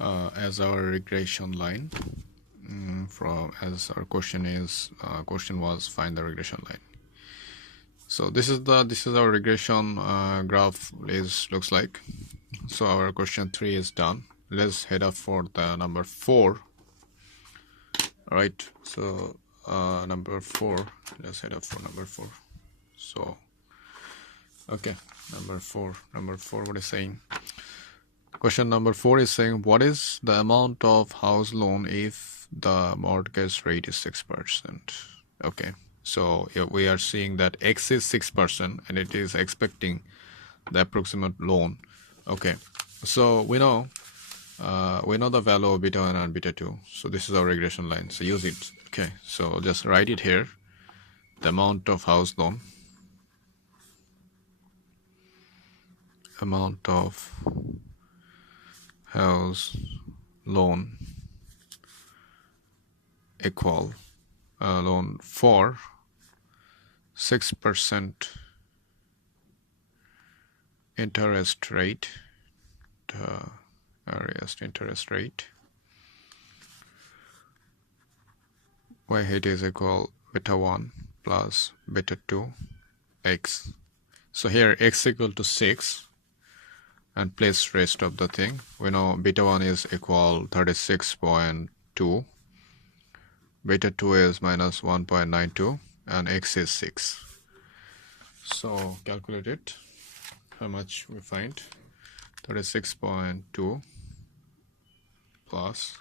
as our regression line. From as our question was find the regression line. So this is our regression graph looks like. So our question 3 is done. Let's head up for the number 4. All right, so number 4, let's head up for number 4. So okay, number 4, what is saying? Question number 4 is saying, what is the amount of house loan if the mortgage rate is 6%? Okay, so we are seeing that X is 6% and it is expecting the approximate loan. Okay, so we know the value of beta 1 and beta 2. So this is our regression line, so use it. Okay, so just write it here. The amount of house loan, house loan equal loan for 6% interest rate, y height is equal beta 1 plus beta 2 x. So here x equal to 6 and place rest of the thing. We know beta 1 is equal 36.2, beta 2 is minus 1.92, and x is 6. So calculate it. How much we find? 36.2 plus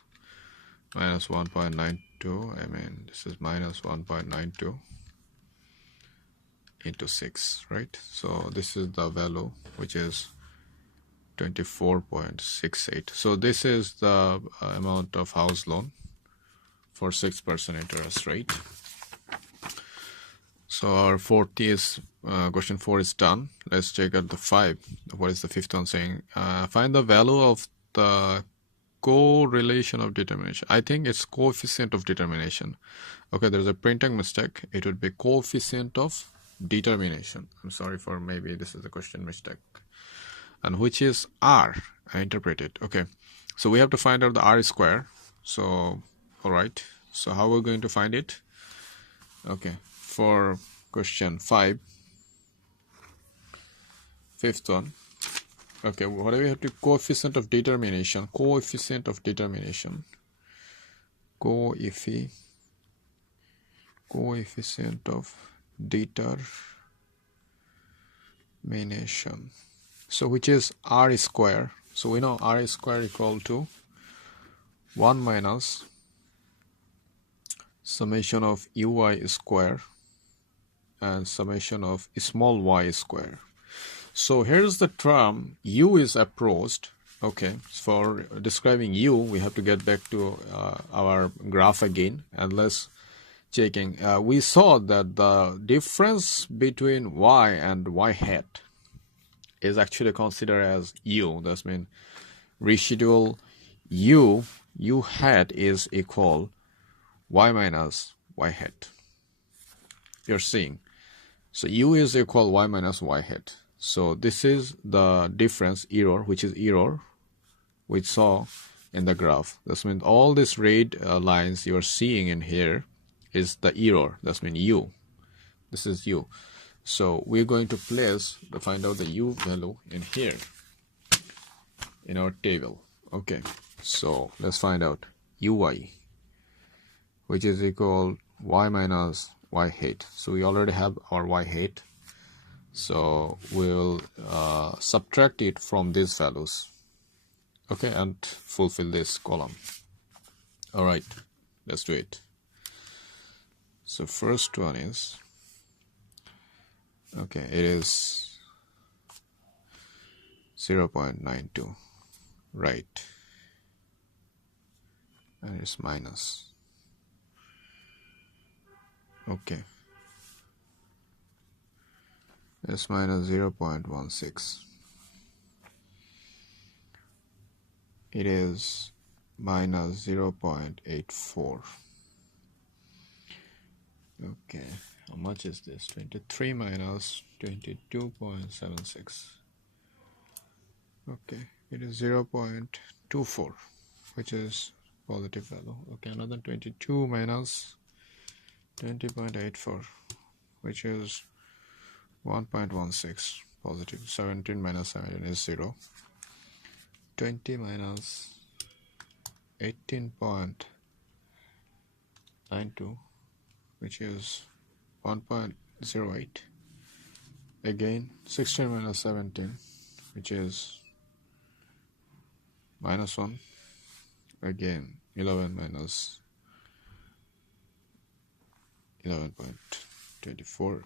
minus 1.92. I mean, this is minus 1.92 into 6, right? So this is the value, which is 24.68. So this is the amount of house loan for 6% interest rate. So our question 4 is done. Let's check out the 5. What is the 5th one saying? Find the value of the correlation of determination. I think it's coefficient of determination. Okay, there's a printing mistake. It would be coefficient of determination. I'm sorry for maybe this is a question mistake. And which is R. I interpret it. Okay, so we have to find out the R square. So all right, so how we're going to find it? Okay, for question 5, 5th one. Okay, what do we have to? Coefficient of determination. Coefficient of determination. Coefficient of determination. So which is R square. So we know R square equal to 1 minus summation of uy square and summation of small y square. So here's the term u is approached. Okay, for describing u, we have to get back to our graph again, and let's checking. We saw that the difference between y and y hat is actually considered as u. That means residual u hat is equal y minus y hat. You're seeing. So u is equal y minus y hat. So this is the difference, error, which is error we saw in the graph. That means all these red lines you're seeing in here is the error. That means u. This is u. So we're going to find out the u value in here in our table. Okay, so let's find out uy, which is equal y minus y hat. So we already have our y hat. So we'll subtract it from these values. Okay, and fulfill this column. All right, let's do it. So first one is, okay, it is 0.92, right, and it's minus. Okay, it's minus 0.16. It is minus 0.84. Okay, how much is this? 23 minus 22.76. Okay, it is 0.24. which is positive value. Okay, another 22 minus 20.84, which is 1.16, positive. 17 minus 17 is 0. 20 minus 18.92, which is 1.08. Again, 16 minus 17, which is minus 1. Again, 11 minus 11.24.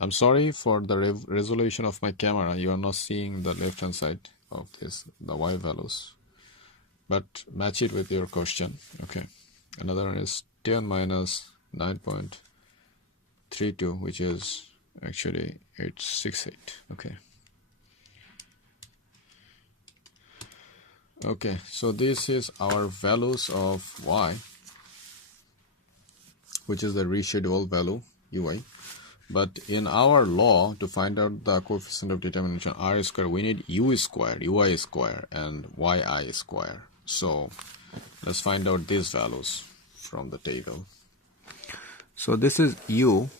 I'm sorry for the resolution of my camera. You are not seeing the left hand side of this, the y values, but match it with your question. Okay, another one is 10 minus 9.32, which is actually 868. Okay, so this is our values of y, which is the rescheduled value ui. But in our law, to find out the coefficient of determination r square, we need u square, ui square, and yi square. So let's find out these values from the table. So this is u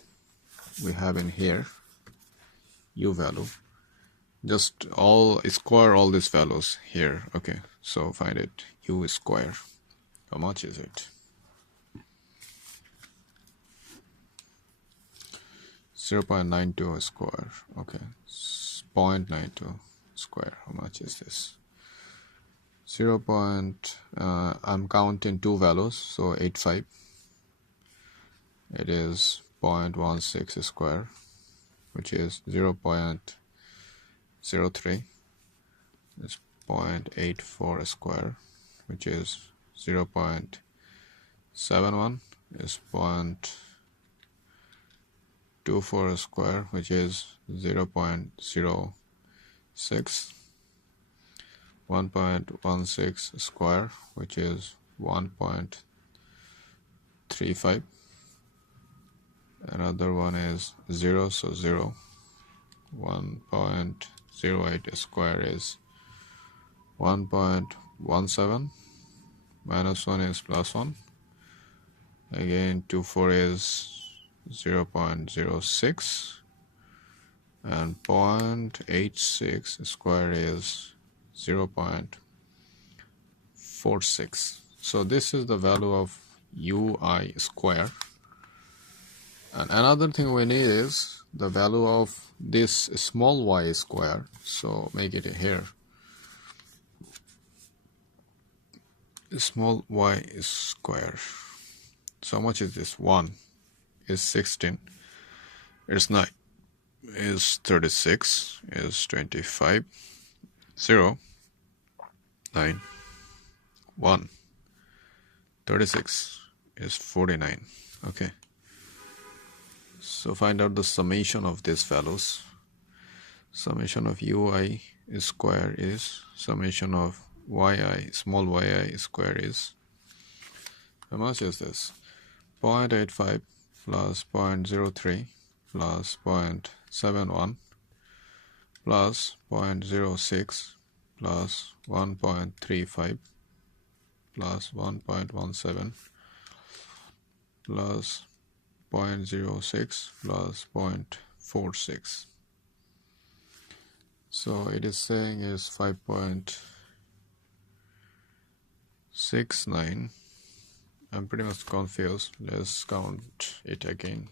we have in here, u value. Just square all these values here. Okay, so find it, u square. How much is it? 0.92 square. Okay, 0.92 square. How much is this? I'm counting two values, so 85. It is 0.16 square, which is 0.03. It's 0.84 square, which is 0.71. Is 0.24 square, which is 0.06. 1.16 square, which is 1.35. Another one is 0, so 0. 1.08 square is 1.17. Minus 1 is plus 1. Again, 24 is 0.06. And 0.86 square is 0.46. So this is the value of ui square. And another thing we need is the value of this small y square. So make it here. Small y square. So how much is this? 1 is 16. It's 9 is 36 is 25. 0 9 1 36 is 49. Okay, so find out the summation of these values. Summation of ui square is summation of yi, small yi square is, how much is this? 0.85 plus 0.03 plus 0.71 plus 0.06 plus 1.35 plus 1.17 plus 0.06 plus 0.46. So it is saying is 5.69. I'm pretty much confused. Let's count it again.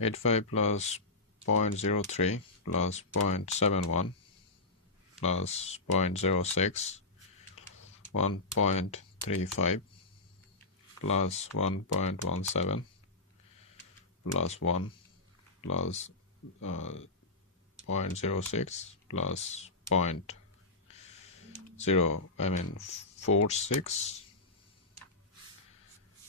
85 plus 0.03 plus 0.71 plus 0.06, 1.35 plus 1.17 plus 1 plus 0.06 plus 46.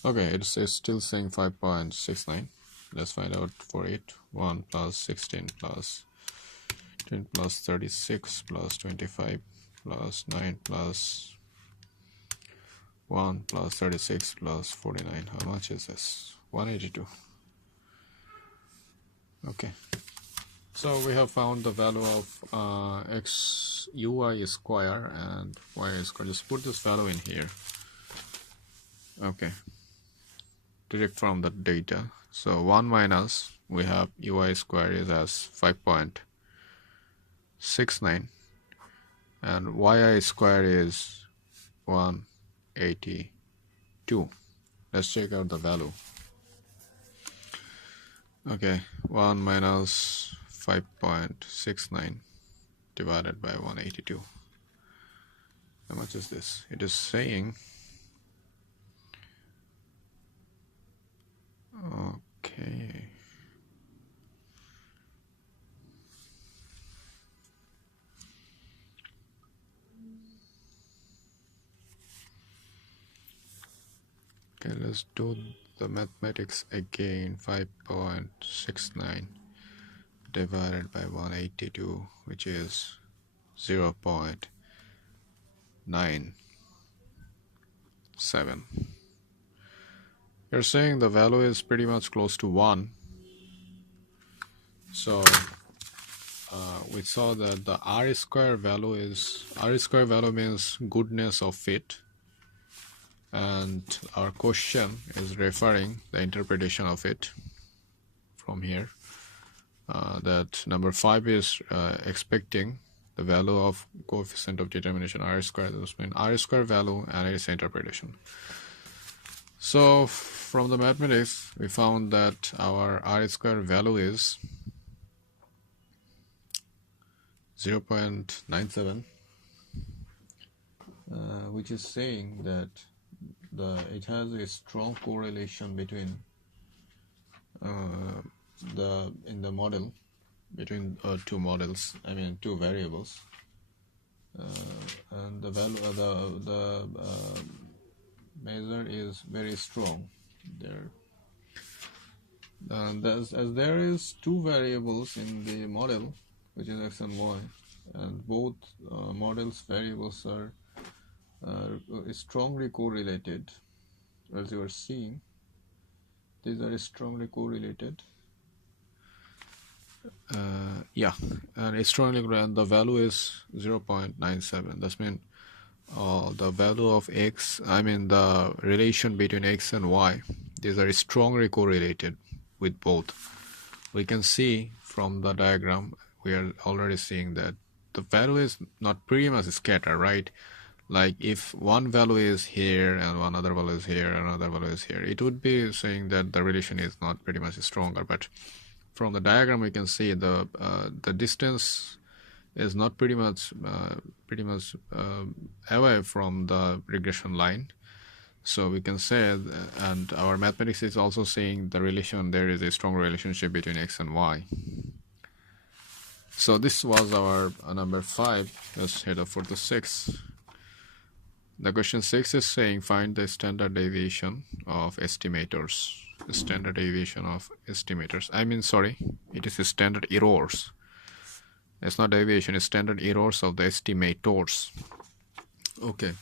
Okay, it's still saying 5.69. Let's find out for it. 1 plus 16 plus 10 plus 36 plus 25 plus 9 plus 1 plus 36 plus 49. How much is this? 182. Okay, so we have found the value of ui square and y yi square. Just put this value in here. Okay. Direct from the data. So 1 minus, we have ui square is as 5.69 and yi square is 182. Let's check out the value. Okay, 1 minus 5.69 divided by 182. How much is this? It is saying, okay, let's do the mathematics again. 5.69 divided by 182, which is 0.97. You're saying the value is pretty much close to 1. So we saw that the r square value means goodness of fit, and our question is referring the interpretation of it from here. That number 5 is expecting the value of coefficient of determination r square. This means r square value and its interpretation. So from the mathematics, we found that our r square value is 0.97, which is saying that it has a strong correlation between in the model between two variables, and the value the measure is very strong there. And as there is two variables in the model, which is x and y, and both models variables are strongly correlated, as you are seeing, these are strongly correlated. And it's strongly correlated. The value is 0.97. That means the value of x, the relation between x and y, these are strongly correlated with both. We can see from the diagram, we are already seeing that the value is not pretty much scattered, right? Like if one value is here and one other value is here and another value is here, it would be saying that the relation is not pretty much stronger. But from the diagram, we can see the distance is not pretty much away from the regression line. So we can say, and our mathematics is also saying the relation, there is a strong relationship between x and y. So this was our number 5. Let's head up for the 6. The question 6 is saying find the standard deviation of estimators. Standard deviation of estimators. It is standard errors. It's not deviation, it's standard errors of the estimators. Okay.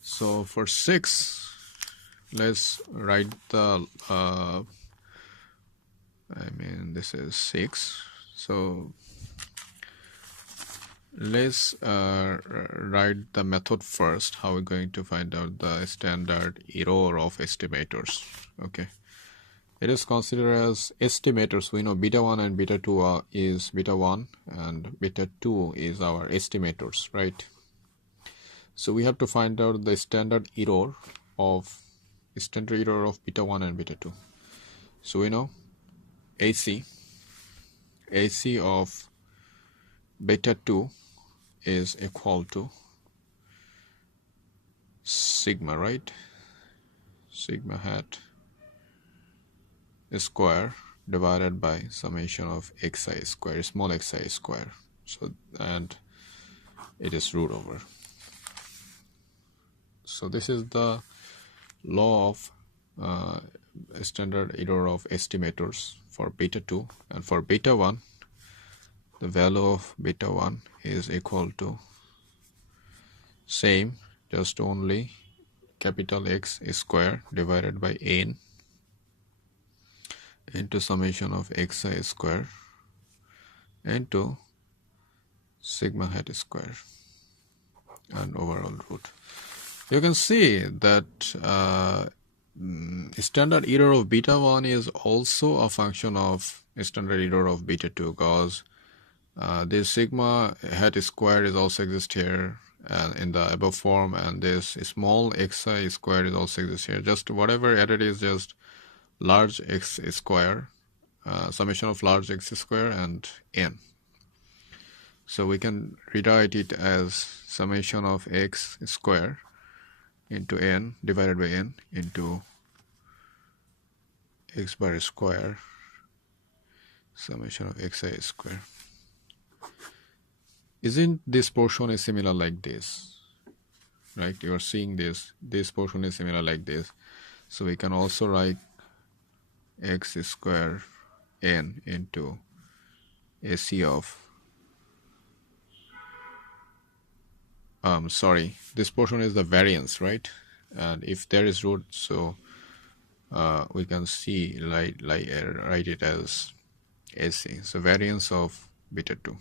So for 6, let's write the, this is 6. So let's write the method first, how we're going to find out the standard error of estimators. Okay. It is considered as estimators. We know beta 1 and beta 2 is beta 1 and beta 2 is our estimators, right? So we have to find out the standard error of beta 1 and beta 2. So we know AC of beta 2 is equal to sigma, right? Sigma hat square divided by summation of xi square, small xi square. So, and it is root over. So this is the law of standard error of estimators for beta 2, and for beta 1, the value of beta 1 is equal to same, just only capital X square divided by n into summation of xi square into sigma hat square. and overall root. You can see that standard error of beta 1 is also a function of standard error of beta 2, because this sigma hat square is also exist here in the above form, and this small xi square is also exist here. Just whatever added is just large x square, summation of large x square and n. So we can rewrite it as summation of x square into n divided by n into x bar square summation of xi square. Isn't this portion is similar like this? Right? You are seeing this. This portion is similar like this. So we can also write x square n into AC of sorry, this portion is the variance, right? And if there is root, so we can see write it as AC. So variance of beta 2.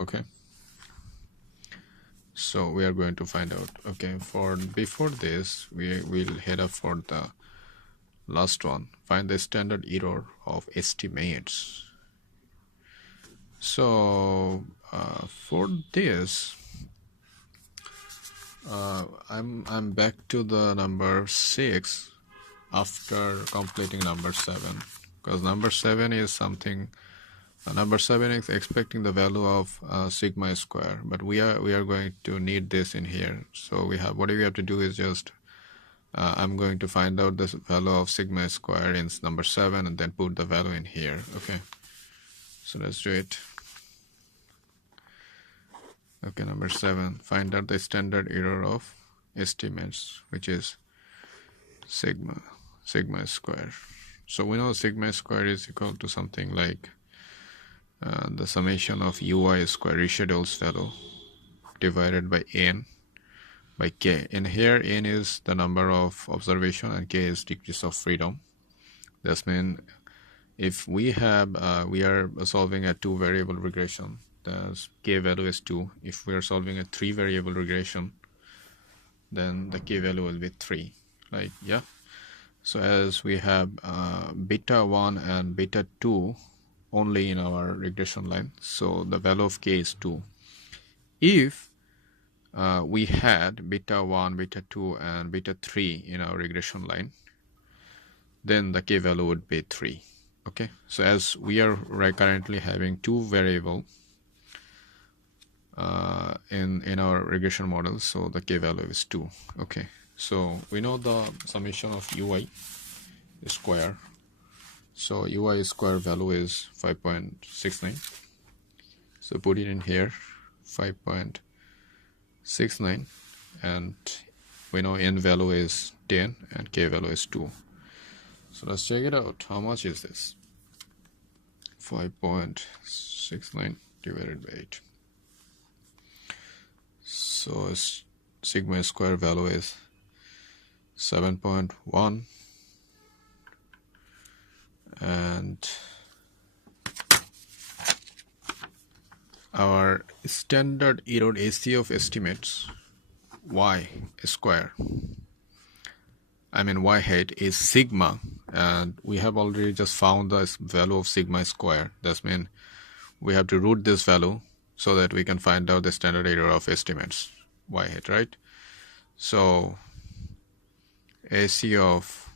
Okay. So we are going to find out. Okay, for before this, we will head up for the last one. Find the standard error of estimates. So for this, I'm back to the number 6 after completing number 7, because number 7 is something. Number 7 is expecting the value of sigma square, but we are going to need this in here. So what we have to do is just I'm going to find out the value of sigma square in number 7 and then put the value in here. Okay, so let's do it. Okay, number 7, find out the standard error of estimates, which is sigma square. So we know sigma square is equal to something like the summation of ui square reschedules value divided by n by k. In here, n is the number of observation and k is degrees of freedom. That means if we have we are solving a 2 variable regression, the k value is 2. If we are solving a 3 variable regression, then the k value will be 3. Like, yeah. So as we have beta 1 and beta 2 only in our regression line, so the value of k is 2. If we had beta 1, beta 2 and beta 3 in our regression line, then the k value would be 3. Okay, so as we are currently having 2 variable in our regression model, so the k value is 2. Okay, so we know the summation of ui square. So ui square value is 5.69. So put it in here, 5.69, and we know n value is 10 and k value is 2. So let's check it out. How much is this? 5.69 divided by 8. So sigma square value is 7.1, and our standard error AC of estimates y square, I mean y hat, is sigma, and we have already just found the value of sigma square. That means we have to root this value so that we can find out the standard error of estimates y hat, right? So AC of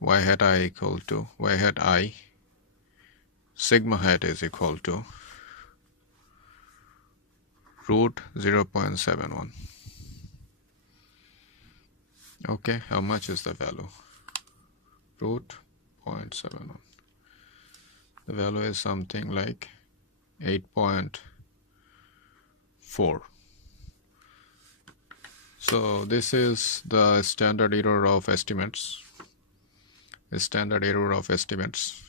y hat I equal to y hat I sigma hat is equal to root 0.71. Okay, how much is the value? Root 0.71. The value is something like 8.4. So this is the standard error of estimates. The standard error of estimates.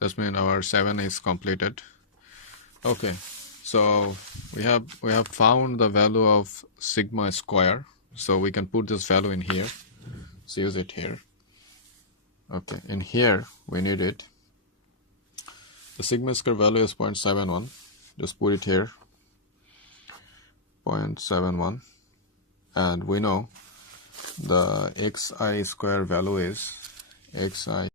That means our 7 is completed. Okay, so we have found the value of sigma square. So we can put this value in here. So use it here. Okay, in here we need it. The sigma square value is 0.71. Just put it here, 0.71, and we know the xi square value is xi